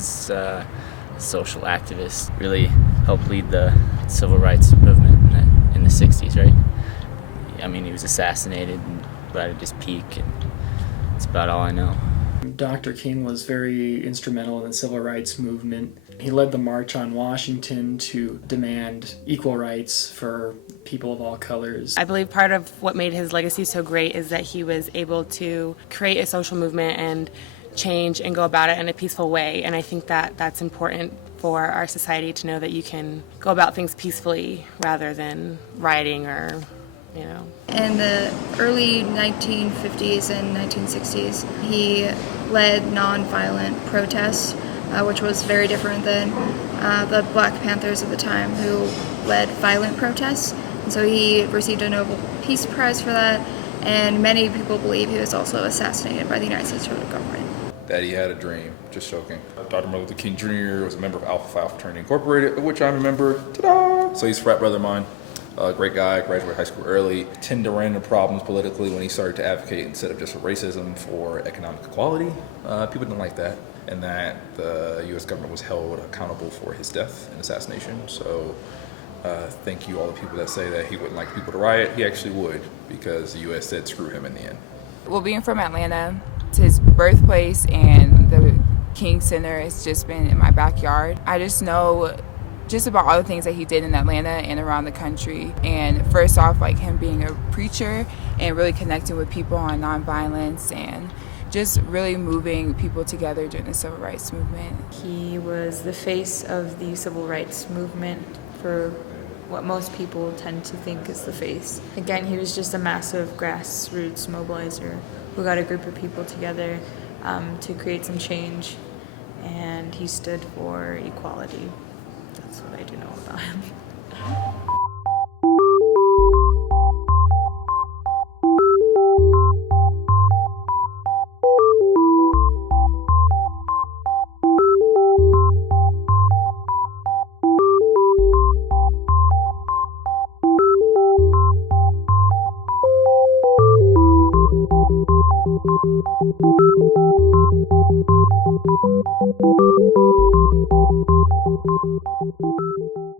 was a social activist, really helped lead the civil rights movement in the 60s, right? I mean, he was assassinated right at his peak, and that's about all I know. Dr. King was very instrumental in the civil rights movement. He led the March on Washington to demand equal rights for people of all colors. I believe part of what made his legacy so great is that he was able to create a social movement and change and go about it in a peaceful way. And I think that that's important for our society to know that you can go about things peacefully rather than rioting or, you know. In the early 1950s and 1960s, he led nonviolent protests, which was very different than the Black Panthers at the time, who led violent protests. And so he received a Nobel Peace Prize for that, and many people believe he was also assassinated by the United States federal government. That he had a dream, just joking. Dr. Martin Luther King Jr. was a member of Alpha Phi Alpha Fraternity Incorporated, of which I'm a member. Ta-da! So he's a frat brother of mine. Great guy, graduated high school early. Tend to run into problems politically when he started to advocate, instead of just for racism, for economic equality. People didn't like that, and that the U.S. government was held accountable for his death and assassination. So thank you all the people that say that he wouldn't like people to riot. He actually would, because the U.S. said screw him in the end. Well, being from Atlanta, to his birthplace and the King Center has just been in my backyard. I just know just about all the things that he did in Atlanta and around the country. And first off, like him being a preacher and really connecting with people on nonviolence and just really moving people together during the civil rights movement. He was the face of the civil rights movement for what most people tend to think is the face. Again, he was just a massive grassroots mobilizer who got a group of people together to create some change, and he stood for equality. That's what I do know about him. Thank you.